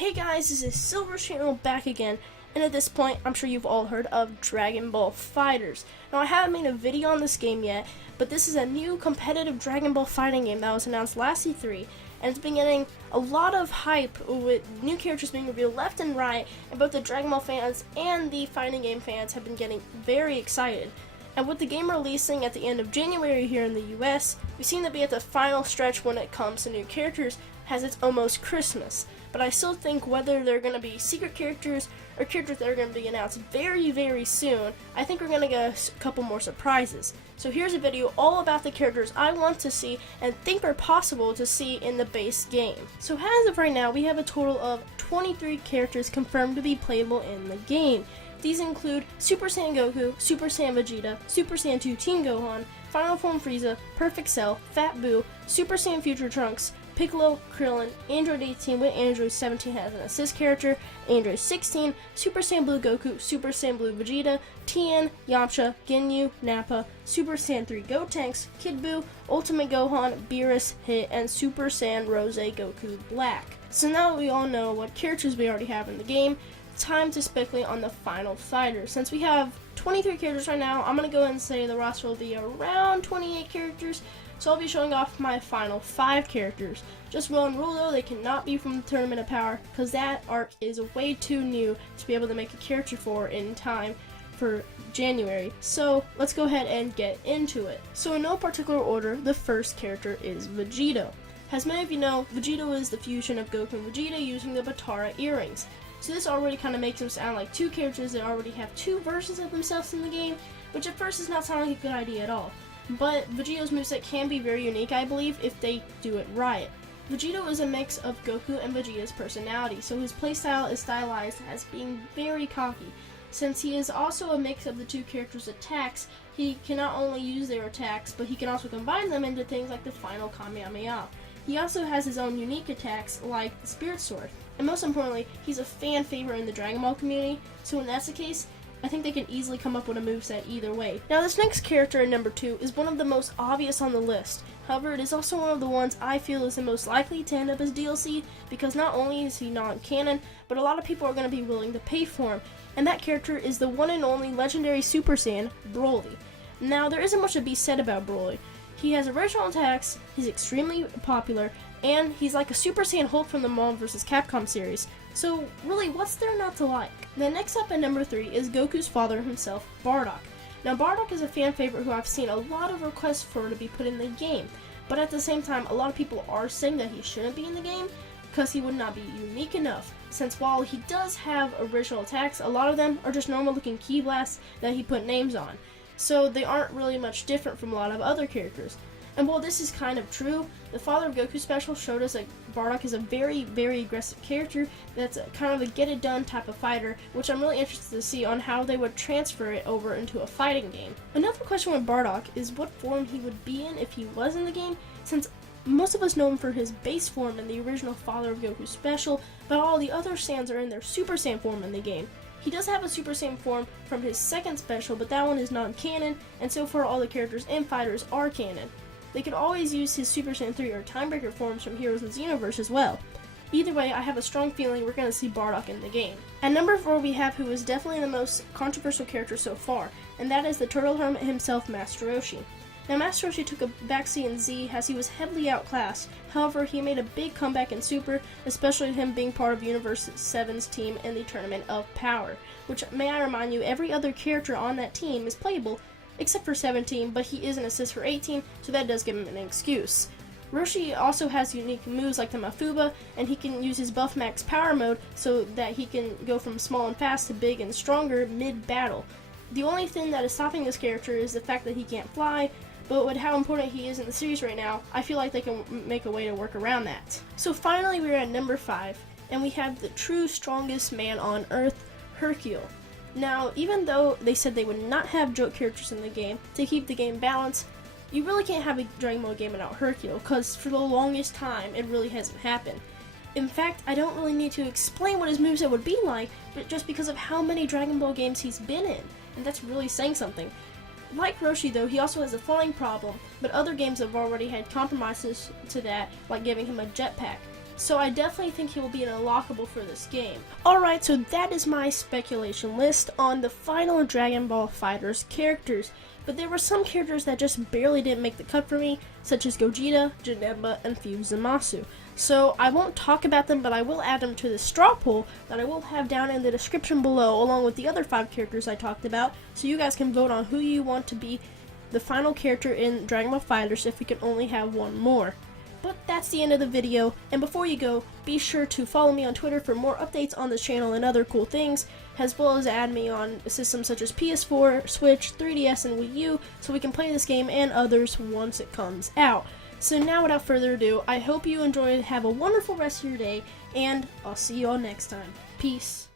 Hey guys, this is Silver Channel back again, and at this point, I'm sure you've all heard of Dragon Ball FighterZ. Now, I haven't made a video on this game yet, but this is a new competitive Dragon Ball fighting game that was announced last E3, and it's been getting a lot of hype with new characters being revealed left and right, and both the Dragon Ball fans and the fighting game fans have been getting very excited. And with the game releasing at the end of January here in the US, we seem to be at the final stretch when it comes to new characters, as it's almost Christmas. But I still think whether they're going to be secret characters or characters that are going to be announced very, very soon, I think we're going to get a couple more surprises. So here's a video all about the characters I want to see and think are possible to see in the base game. So as of right now, we have a total of 23 characters confirmed to be playable in the game. These include Super Saiyan Goku, Super Saiyan Vegeta, Super Saiyan 2 Teen Gohan, Final Form Frieza, Perfect Cell, Fat Buu, Super Saiyan Future Trunks, Piccolo, Krillin, Android 18 with Android 17 as an assist character, Android 16, Super Saiyan Blue Goku, Super Saiyan Blue Vegeta, Tien, Yamcha, Ginyu, Nappa, Super Saiyan 3 Gotenks, Kid Buu, Ultimate Gohan, Beerus, Hit, and Super Saiyan Rose Goku Black. So now that we all know what characters we already have in the game, time to speculate on the final fighter. Since we have 23 characters right now, I'm going to go ahead and say the roster will be around 28 characters. So I'll be showing off my final 5 characters. Just one rule though, they cannot be from the Tournament of Power, because that arc is way too new to be able to make a character for in time for January. So let's go ahead and get into it. So in no particular order, the first character is Vegito. As many of you know, Vegito is the fusion of Goku and Vegeta using the Batara earrings. So this already kind of makes them sound like two characters that already have two versions of themselves in the game, which at first does not sound like a good idea at all. But Vegito's moveset can be very unique, I believe, if they do it right. Vegito is a mix of Goku and Vegeta's personality, so his playstyle is stylized as being very cocky. Since he is also a mix of the two characters' attacks, he can not only use their attacks, but he can also combine them into things like the final Kamehameha. He also has his own unique attacks, like the Spirit Sword. And most importantly, he's a fan favorite in the Dragon Ball community, so when that's the case, I think they can easily come up with a moveset either way. Now this next character in number 2 is one of the most obvious on the list. However, it is also one of the ones I feel is the most likely to end up as DLC, because not only is he non-canon, but a lot of people are going to be willing to pay for him. And that character is the one and only legendary Super Saiyan, Broly. Now there isn't much to be said about Broly. He has original attacks, he's extremely popular, and he's like a Super Saiyan Hulk from the Marvel vs. Capcom series. So really, what's there not to like? Then next up at number 3 is Goku's father himself, Bardock. Now Bardock is a fan favorite who I've seen a lot of requests for to be put in the game, but at the same time a lot of people are saying that he shouldn't be in the game because he would not be unique enough, since while he does have original attacks, a lot of them are just normal looking ki blasts that he put names on. So they aren't really much different from a lot of other characters. And while this is kind of true, the Father of Goku special showed us that Bardock is a very, very aggressive character that's kind of a get-it-done type of fighter, which I'm really interested to see on how they would transfer it over into a fighting game. Another question with Bardock is what form he would be in if he was in the game, since most of us know him for his base form in the original Father of Goku special, but all the other Saiyans are in their Super Saiyan form in the game. He does have a Super Saiyan form from his second special, but that one is non-canon, and so far all the characters and fighters are canon. They could always use his Super Saiyan 3 or Timebreaker forms from Heroes of the Xenoverse as well. Either way, I have a strong feeling we're going to see Bardock in the game. At number 4 we have who is definitely the most controversial character so far, and that is the Turtle Hermit himself, Master Roshi. Now Master Roshi took a backseat in Z as he was heavily outclassed, however he made a big comeback in Super, especially him being part of Universe 7's team in the Tournament of Power, which, may I remind you, every other character on that team is playable, except for 17, but he is an assist for 18, so that does give him an excuse. Roshi also has unique moves like the Mafuba, and he can use his buff max power mode so that he can go from small and fast to big and stronger mid-battle. The only thing that is stopping this character is the fact that he can't fly, but with how important he is in the series right now, I feel like they can make a way to work around that. So finally we're at number 5, and we have the true strongest man on Earth, Hercule. Now, even though they said they would not have joke characters in the game to keep the game balanced, you really can't have a Dragon Ball game without Hercule, because for the longest time, it really hasn't happened. In fact, I don't really need to explain what his moveset would be like, but just because of how many Dragon Ball games he's been in, and that's really saying something. Like Roshi though, he also has a flying problem, but other games have already had compromises to that, like giving him a jetpack. so I definitely think he will be an unlockable for this game. Alright, so that is my speculation list on the final Dragon Ball FighterZ characters. But there were some characters that just barely didn't make the cut for me, such as Gogeta, Janemba, and Fuse Zamasu. So I won't talk about them, but I will add them to the straw poll that I will have down in the description below, along with the other 5 characters I talked about, so you guys can vote on who you want to be the final character in Dragon Ball FighterZ if we can only have one more. But that's the end of the video, and before you go, be sure to follow me on Twitter for more updates on this channel and other cool things, as well as add me on systems such as PS4, Switch, 3DS, and Wii U, so we can play this game and others once it comes out. So now, without further ado, I hope you enjoy, have a wonderful rest of your day, and I'll see you all next time. Peace.